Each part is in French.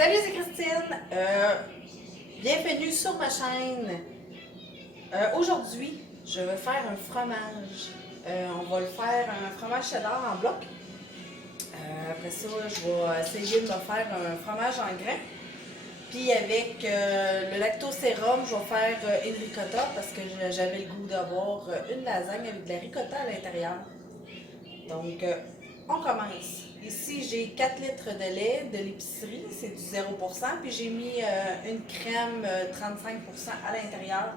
Salut, c'est Christine. Bienvenue sur ma chaîne. Aujourd'hui, je vais faire un fromage. On va le faire un fromage cheddar en bloc. Après ça, je vais essayer de me faire un fromage en grains. Puis avec le lactosérum, je vais faire une ricotta parce que j'avais le goût d'avoir une lasagne avec de la ricotta à l'intérieur. Donc, on commence. Ici, j'ai 4 litres de lait de l'épicerie, c'est du 0%, puis j'ai mis une crème 35% à l'intérieur.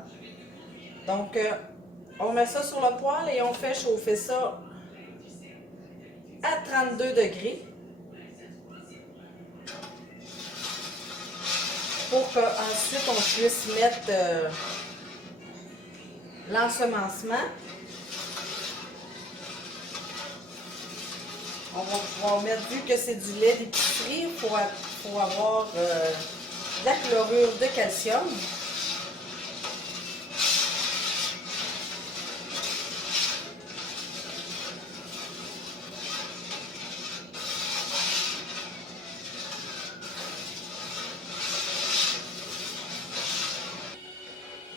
Donc, on met ça sur le poêle et on fait chauffer ça à 32 degrés pour qu'ensuite on puisse mettre l'ensemencement. On va pouvoir mettre, vu que c'est du lait d'épicerie, il faut avoir de la chlorure de calcium.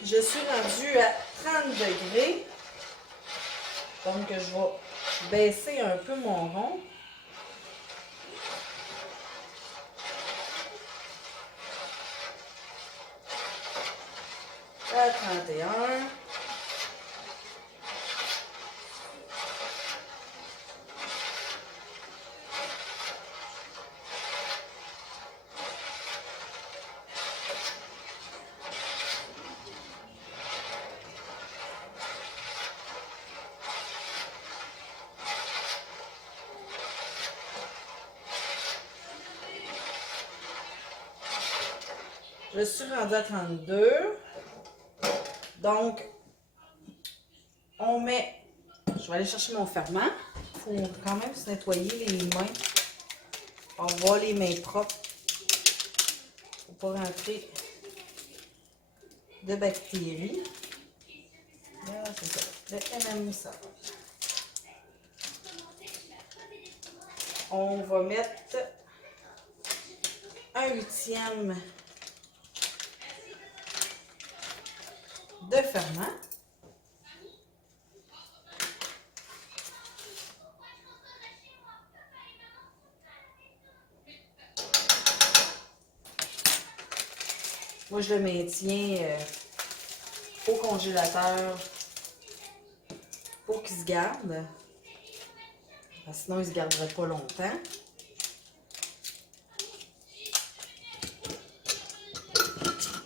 Je suis rendue à 30 degrés. Donc, je vais baisser un peu mon rond. À 31. Je suis rendue à 32. Donc, on met... Je vais aller chercher mon ferment. Il faut quand même se nettoyer les mains. Avoir les mains propres. Pour pas rentrer de bactéries. Là, c'est ça. Le ça. On va mettre 1/8 de ferment. Moi, je le maintiens au congélateur pour qu'il se garde. Parce que sinon, il ne se garderait pas longtemps.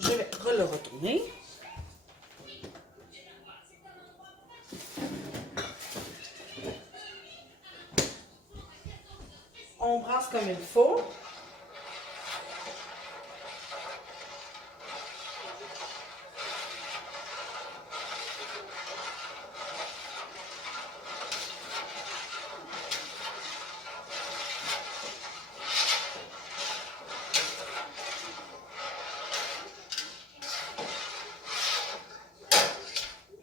Je vais le retourner. On brasse comme il faut.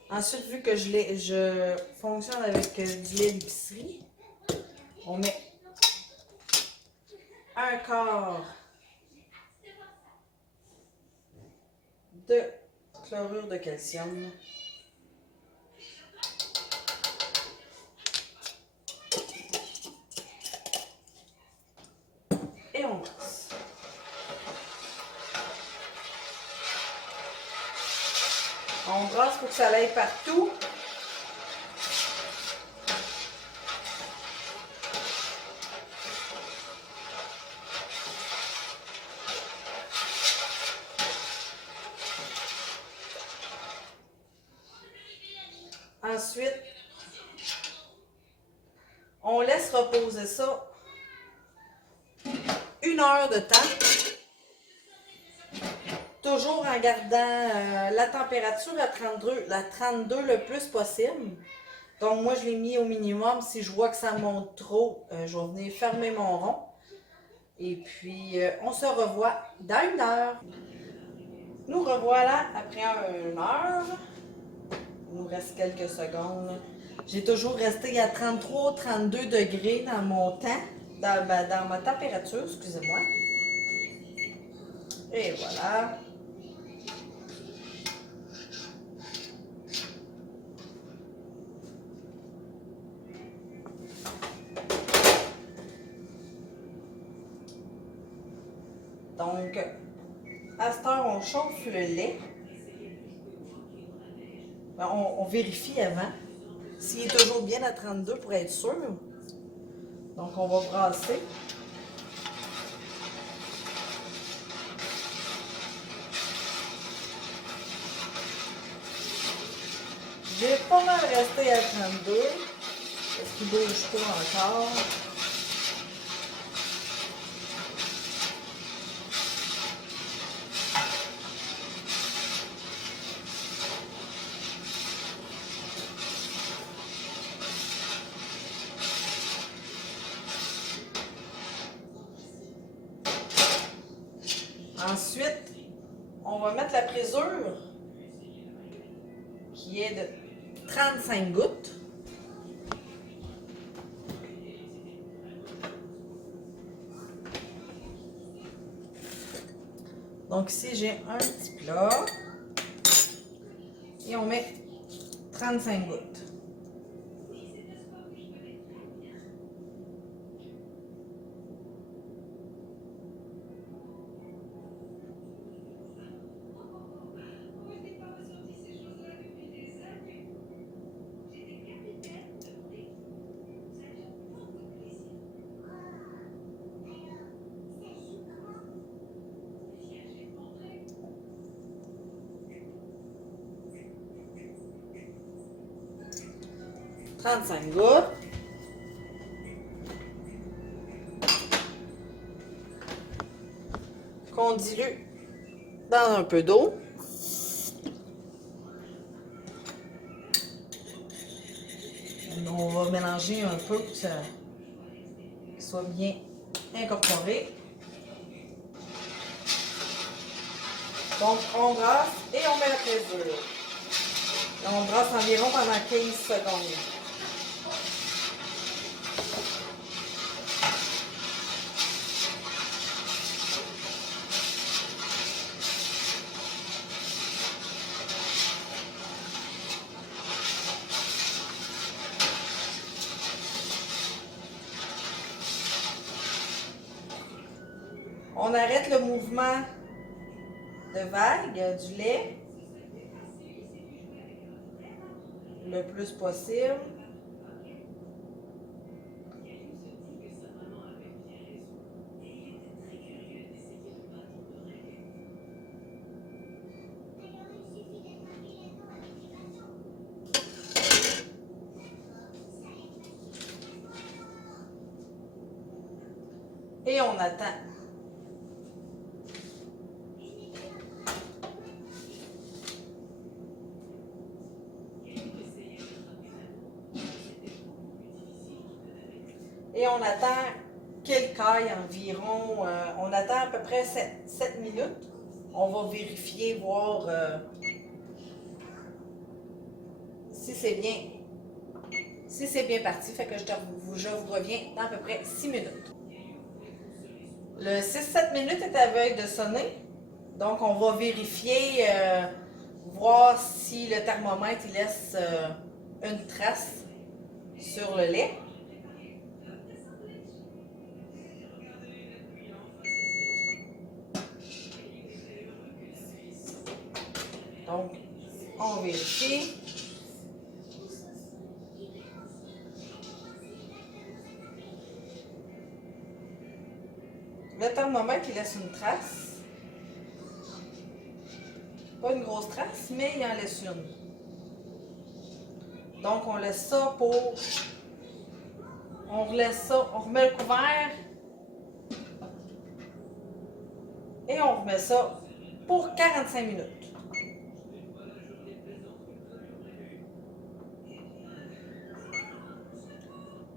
Ensuite, vu que je fonctionne avec du lait d'épicerie, on met un quart de chlorure de calcium. Et on brasse. On brasse pour que ça aille partout. Ensuite, on laisse reposer ça 1 heure de temps. Toujours en gardant la température à 32 le plus possible. Donc moi, je l'ai mis au minimum. Si je vois que ça monte trop, je vais venir fermer mon rond. Et puis, on se revoit dans 1 heure. Nous revoilà après 1 heure. Il nous reste quelques secondes. J'ai toujours resté à 33-32 degrés dans mon temps, dans ma température, excusez-moi. Et voilà. Donc, à cette heure, on chauffe le lait. On vérifie avant s'il est toujours bien à 32 pour être sûr. Donc, on va brasser. J'ai pas mal resté à 32 parce qu'il bouge pas encore. Ensuite, on va mettre la présure qui est de 35 gouttes. Donc ici, j'ai un petit plat et on met 35 gouttes. Trente-cinq gouttes. Qu'on dilue dans un peu d'eau. On va mélanger un peu pour que ça soit bien incorporé. Donc, on brasse et on met la présure. On brasse environ pendant 15 secondes. On arrête le mouvement de vague du lait le plus possible. Et on attend. Et on attend qu'elle caille environ, on attend à peu près 7 minutes. On va vérifier, voir si c'est bien parti. Fait que je vous reviens dans à peu près 6 minutes. Le 6-7 minutes est à veille de sonner. Donc on va vérifier, voir si le thermomètre il laisse une trace sur le lait. Donc, on vérifie. Le thermomètre, il laisse une trace. Pas une grosse trace, mais il en laisse une. Donc, on laisse ça pour... On relaisse ça, on remet le couvert. Et on remet ça pour 45 minutes.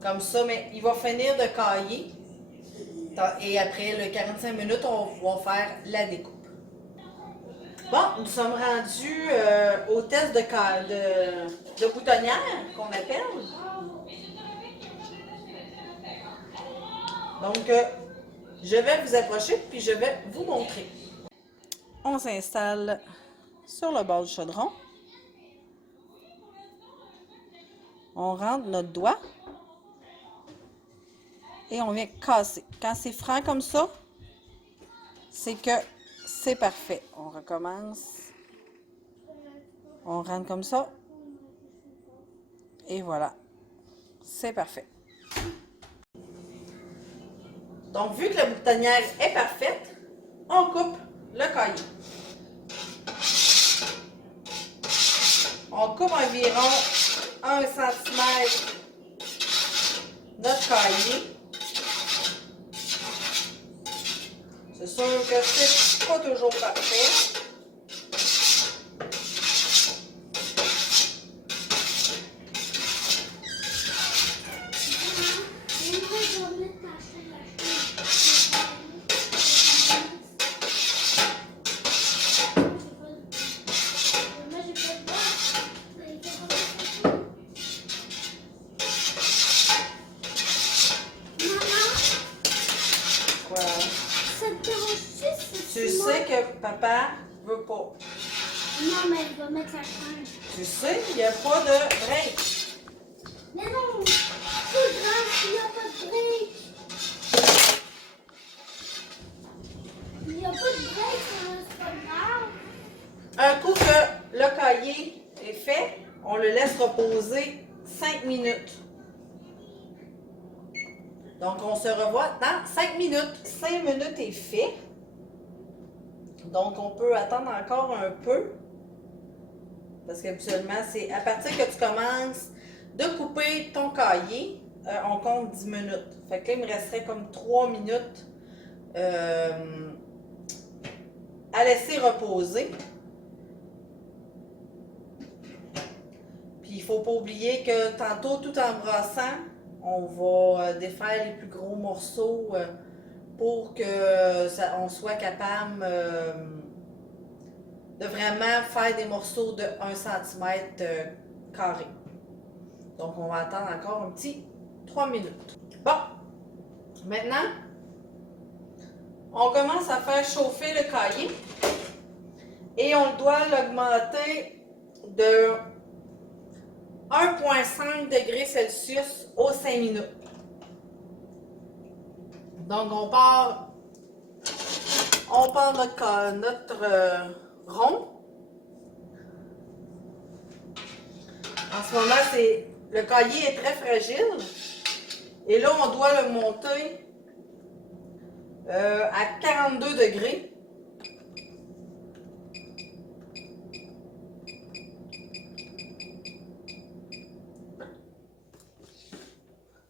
Comme ça, mais il va finir de cailler. Et après le 45 minutes, on va faire la découpe. Bon, nous sommes rendus au test de boutonnière, qu'on appelle. Donc, je vais vous approcher, puis je vais vous montrer. On s'installe sur le bord du chaudron. On rentre notre doigt et on vient casser. Quand c'est franc comme ça, c'est que c'est parfait. On recommence. On rentre comme ça. Et voilà. C'est parfait. Donc, vu que la boutonnière est parfaite, on coupe le cahier. On coupe environ 1 cm notre cahier. C'est sûr que c'est pas toujours parfait. Tu sais que papa veut pas. Non, mais elle va mettre la chaîne. Tu sais, il n'y a pas de break. Mais non, c'est grave, il n'y a pas de break. Il n'y a pas de break, c'est pas grave. Un coup que le cahier est fait, on le laisse reposer 5 minutes. Donc, on se revoit dans 5 minutes. 5 minutes est fait. Donc, on peut attendre encore un peu. Parce qu'habituellement, c'est à partir que tu commences de couper ton cahier, on compte 10 minutes. Fait que là, il me resterait comme 3 minutes à laisser reposer. Puis, il ne faut pas oublier que tantôt, tout en brossant, on va défaire les plus gros morceaux pour que on soit capable de vraiment faire des morceaux de 1 cm carré. Donc, on va attendre encore un petit 3 minutes. Bon, maintenant, on commence à faire chauffer le cahier et on doit l'augmenter de 1,5 degrés Celsius aux 5 minutes. Donc, on part notre rond. En ce moment, le cahier est très fragile. Et là, on doit le monter à 42 degrés.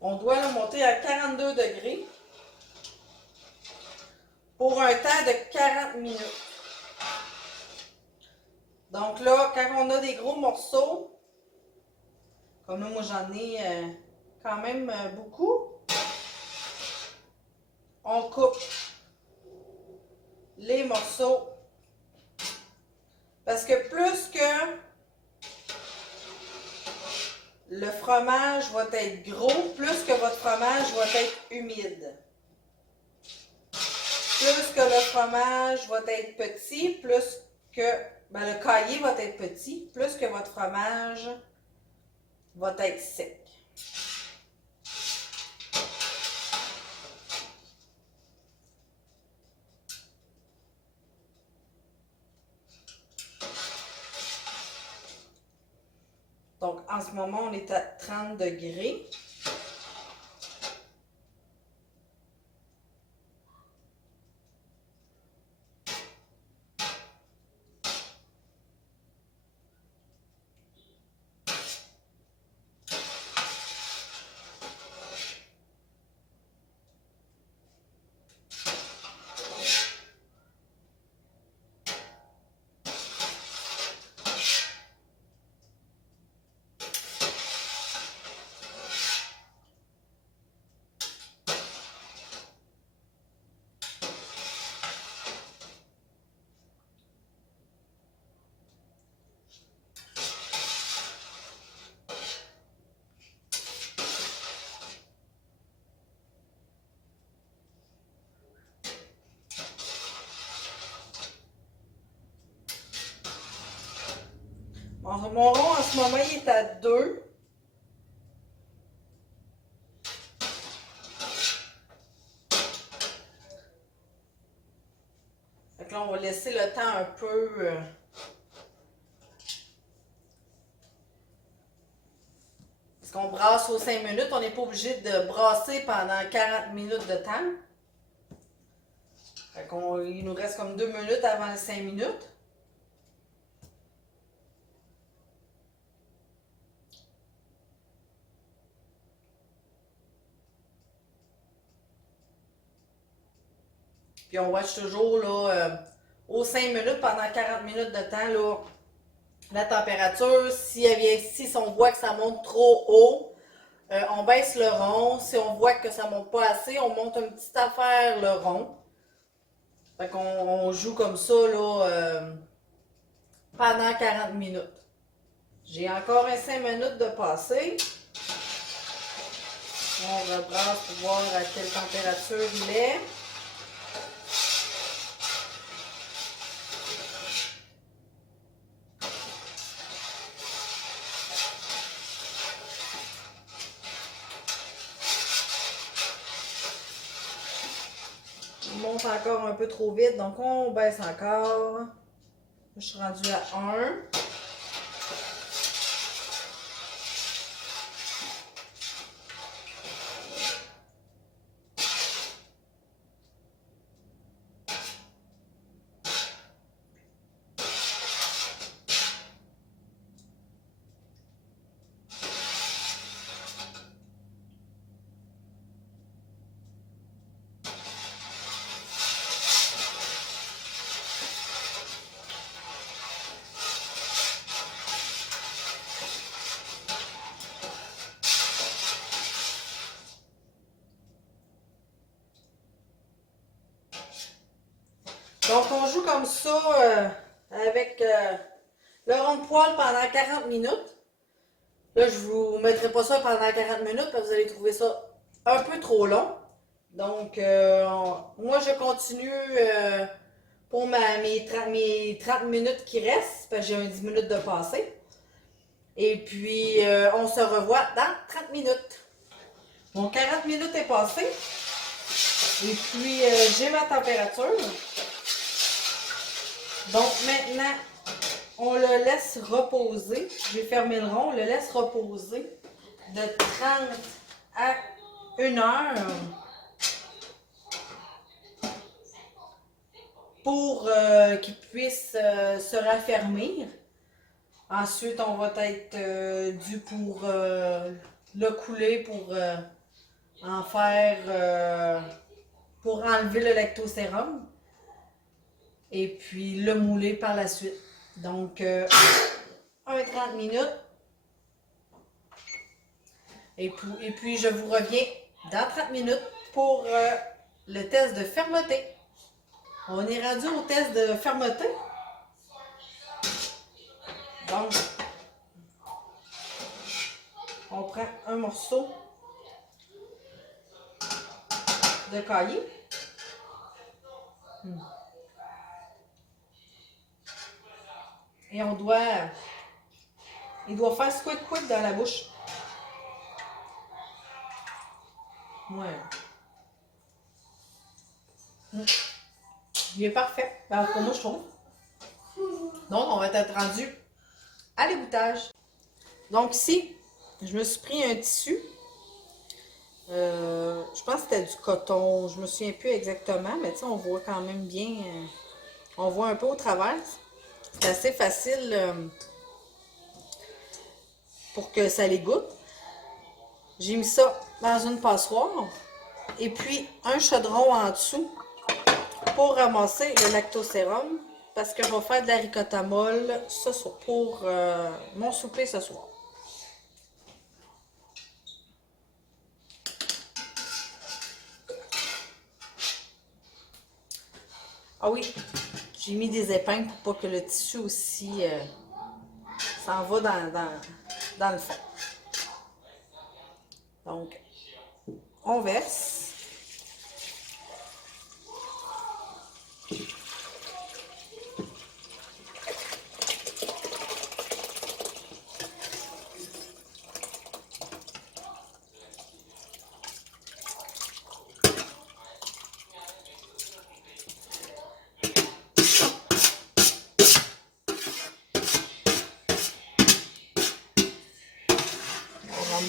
On doit le monter à 42 degrés pour un temps de 40 minutes. Donc là, quand on a des gros morceaux, comme là, moi j'en ai quand même beaucoup, on coupe les morceaux. Parce que plus que le fromage va être gros, plus que votre fromage va être humide. Plus que le fromage va être petit, plus que le cahier va être petit, plus que votre fromage va être sec. Donc, en ce moment, on est à 30 degrés. mon rond en ce moment, il est à 2. Fait que là, on va laisser le temps un peu... parce qu'on brasse aux 5 minutes, on n'est pas obligé de brasser pendant 40 minutes de temps. Fait qu'il nous reste comme 2 minutes avant les 5 minutes. Puis on watch toujours là, aux 5 minutes pendant 40 minutes de temps là, la température. Si on voit que ça monte trop haut, on baisse le rond. Si on voit que ça monte pas assez, on monte une petite affaire le rond. Fait qu'on joue comme ça là, pendant 40 minutes. J'ai encore un 5 minutes de passer. On rebrasse pour voir à quelle température il est. Il monte encore un peu trop vite, donc on baisse encore. Je suis rendue à 1. Donc, on joue comme ça avec le rond de poêle pendant 40 minutes. Là, je vous mettrai pas ça pendant 40 minutes parce que vous allez trouver ça un peu trop long. Donc, moi, je continue pour mes 30 minutes qui restent parce que j'ai un 10 minutes de passé. Et puis, on se revoit dans 30 minutes. Bon, 40 minutes est passé. Et puis, j'ai ma température. Donc maintenant, on le laisse reposer. J'ai fermé le rond, on le laisse reposer de 30 à 1 heure pour qu'il puisse se raffermir. Ensuite, on va être dû pour le couler, pour en faire, pour enlever le lactosérum. Et puis le mouler par la suite. Donc, 30 minutes. Et puis, je vous reviens dans 30 minutes pour le test de fermeté. On est rendu au test de fermeté. Donc, on prend un morceau de cahier. Et il doit faire squid dans la bouche. Ouais. Il est parfait. Alors, pour moi, je trouve. Donc, on va être rendu à l'égouttage. Donc, ici, je me suis pris un tissu. Je pense que c'était du coton. Je me souviens plus exactement, mais tu sais, on voit quand même bien. On voit un peu au travers. C'est assez facile pour que ça l'égoutte. J'ai mis ça dans une passoire. Et puis, un chaudron en dessous pour ramasser le lactosérum. Parce que je vais faire de la ricotta molle ce soir, pour mon souper ce soir. Ah oui, j'ai mis des épingles pour pas que le tissu aussi s'en va dans le fond. Donc, on verse.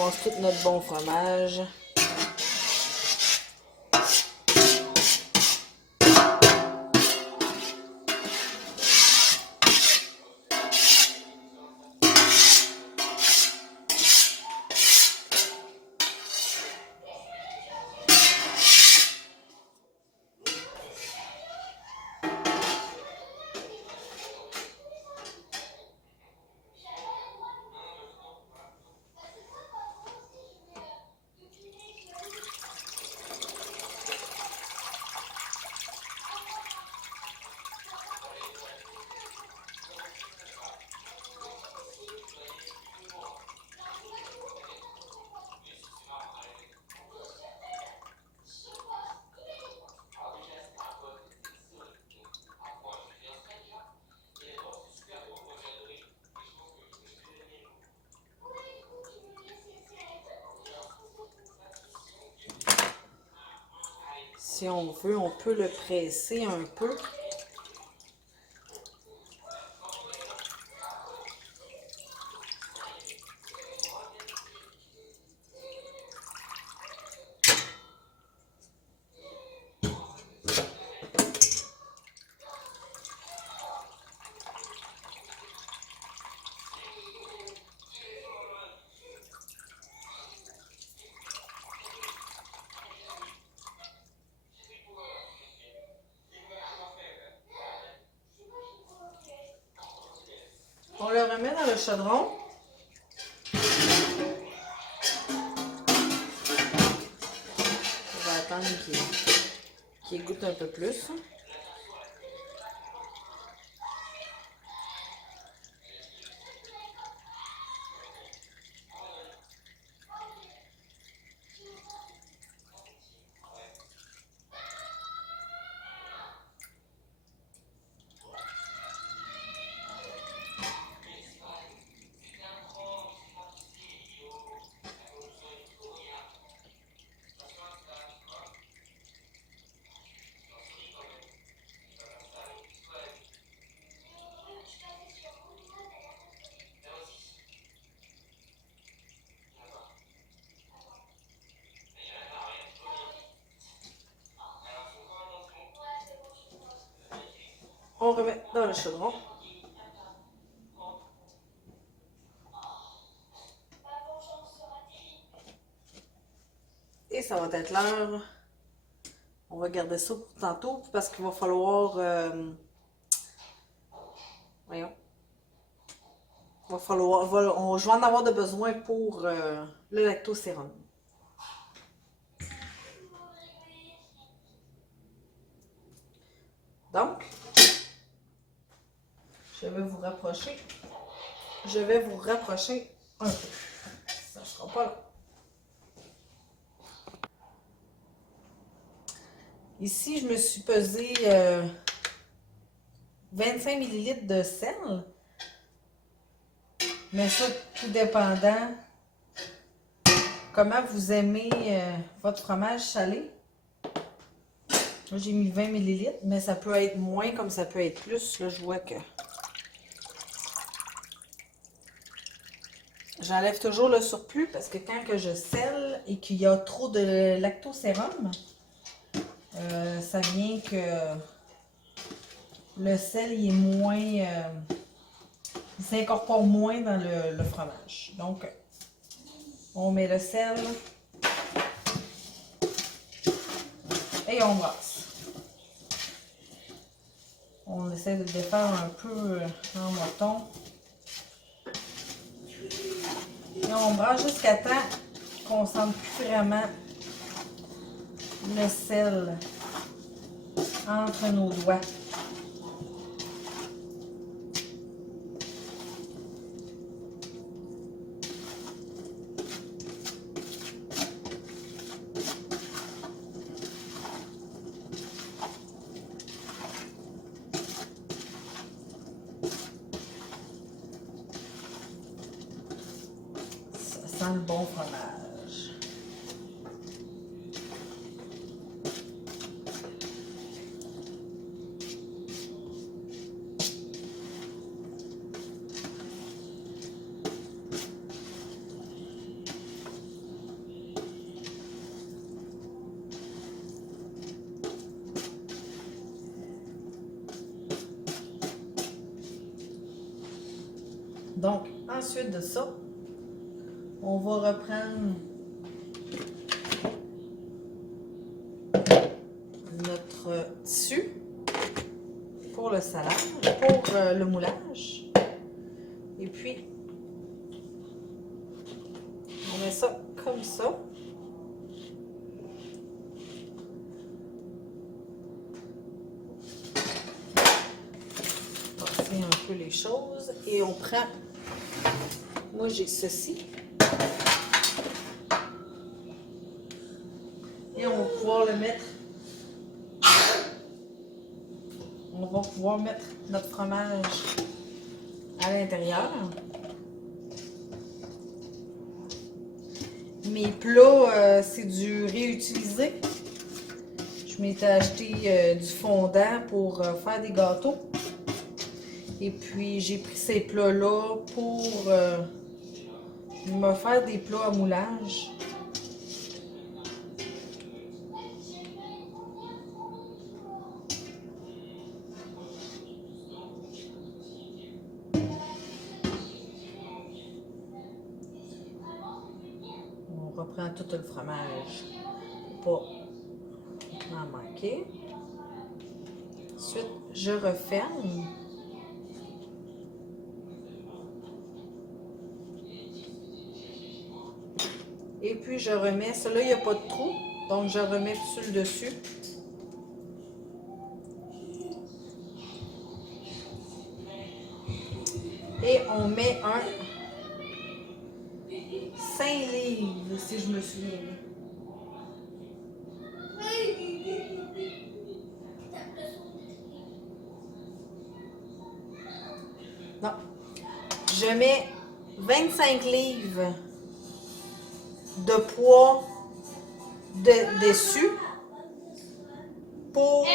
ramasse tout notre bon fromage. Si on veut, on peut le presser un peu. On le remet dans le chaudron. On va attendre qu'il goûte un peu plus. On remet dans le chaudron. Et ça va être l'heure. On va garder ça pour tantôt parce qu'il va falloir... voyons. Je vais en avoir de besoin pour le lactosérum. Donc, je vais vous rapprocher. Un peu. Ça ne sera pas là. Ici, je me suis pesé 25 ml de sel. Mais ça, tout dépendant comment vous aimez votre fromage salé. Là, j'ai mis 20 ml, mais ça peut être moins comme ça peut être plus. Là, je vois que j'enlève toujours le surplus parce que quand que je scelle et qu'il y a trop de lactosérum, ça vient que le sel il est moins... il s'incorpore moins dans le fromage. Donc, on met le sel et on brasse. On essaie de défaire un peu en morton. Et on brasse jusqu'à temps qu'on sente plus vraiment le sel entre nos doigts. Ça sent le bon fromage. Donc, ensuite de ça, on va reprendre notre tissu pour le salage, pour le moulage. Et puis, on met ça comme ça. Passer un peu les choses. Et on prend, moi j'ai ceci. Et on va pouvoir le mettre. On va pouvoir mettre notre fromage à l'intérieur. Mes plats, c'est du réutilisé. Je m'étais acheté du fondant pour faire des gâteaux. Et puis, j'ai pris ces plats-là pour me faire des plats à moulage. On reprend tout le fromage pour pas en manquer. Ensuite, je referme. Et puis, je remets, celui-là, il n'y a pas de trou, donc je remets sur le dessus. Et on met un 5 livres, si je me souviens bien. Non. Je mets 25 livres de poids dessus pour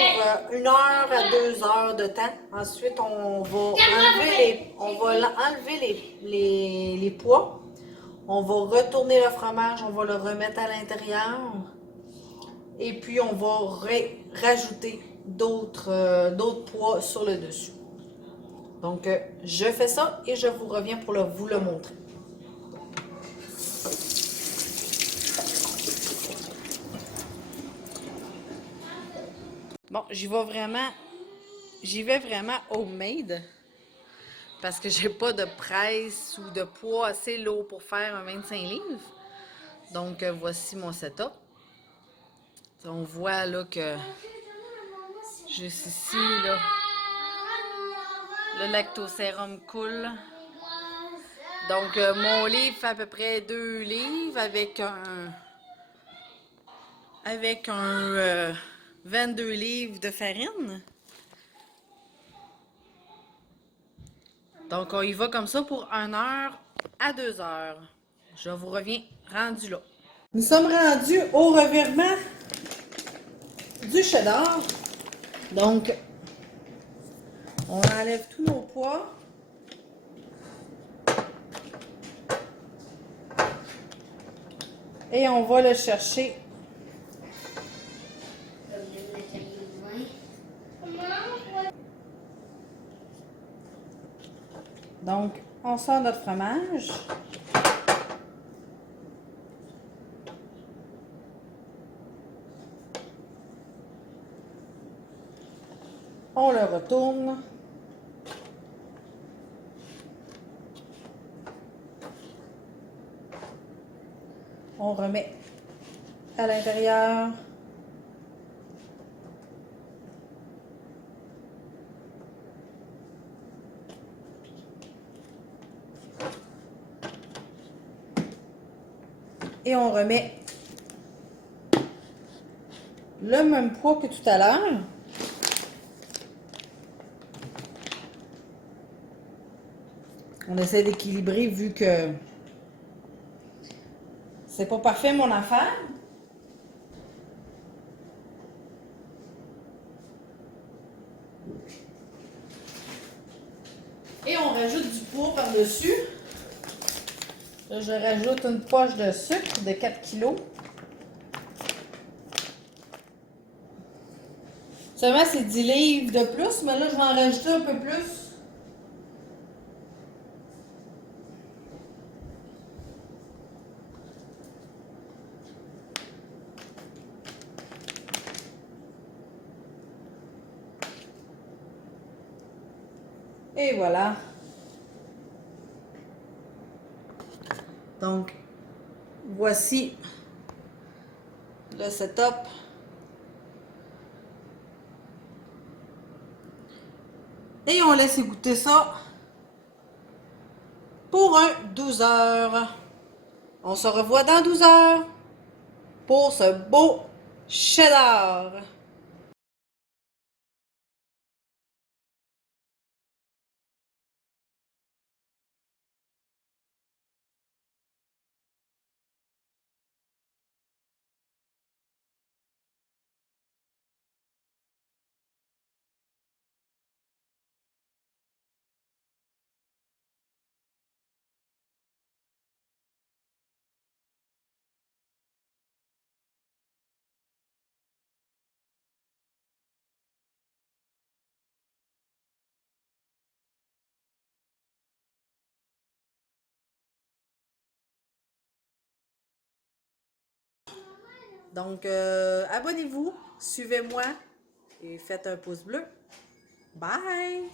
1 heure à 2 heures de temps. Ensuite, on va enlever les poids. On va retourner le fromage, on va le remettre à l'intérieur. Et puis, on va rajouter d'autres poids sur le dessus. Donc, je fais ça et je vous reviens pour vous le montrer. Bon, j'y vais vraiment homemade parce que j'ai pas de presse ou de poids assez lourd pour faire un 25 livres. Donc, voici mon setup. On voit là que juste ici, là, le lactosérum coule. Donc, mon livre fait à peu près 2 livres avec un 22 livres de farine. Donc, on y va comme ça pour 1 heure à 2 heures. Je vous reviens rendu là. Nous sommes rendus au revirement du cheddar. Donc, on enlève tous nos pois. Et on va le chercher. Donc, on sort notre fromage. On le retourne. On remet à l'intérieur. Et on remet le même poids que tout à l'heure. On essaie d'équilibrer vu que c'est pas parfait mon affaire. Et on rajoute du poids par-dessus. Là, je rajoute une poche de sucre de 4 kg. Seulement, c'est 10 livres de plus, mais là, je vais en rajouter un peu plus. Et voilà. Donc, voici le setup. Et on laisse égoutter ça pour un 12 heures. On se revoit dans 12 heures pour ce beau cheddar. Donc, abonnez-vous, suivez-moi et faites un pouce bleu. Bye!